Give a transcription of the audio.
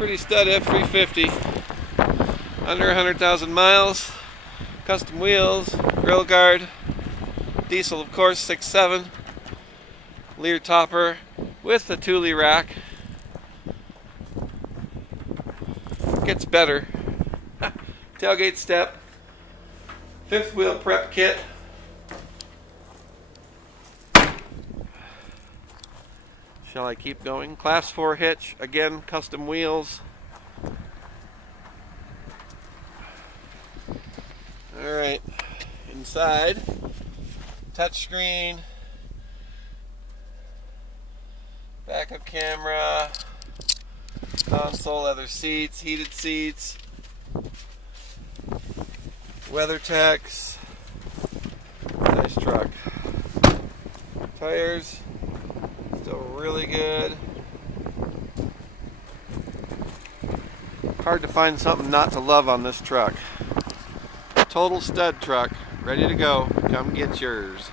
Pretty stud F350. Under 100,000 miles. Custom wheels. Grill guard. Diesel, of course, 6.7. Lear topper with the Thule rack. Gets better. Tailgate step. Fifth wheel prep kit. Shall I keep going? Class 4 hitch. Again, custom wheels. Alright. Inside. Touchscreen. Backup camera. Console, leather seats, heated seats. WeatherTechs. Nice truck. Tires. Still really good. Hard to find something not to love on this truck. Total stud truck. Ready to go. Come get yours.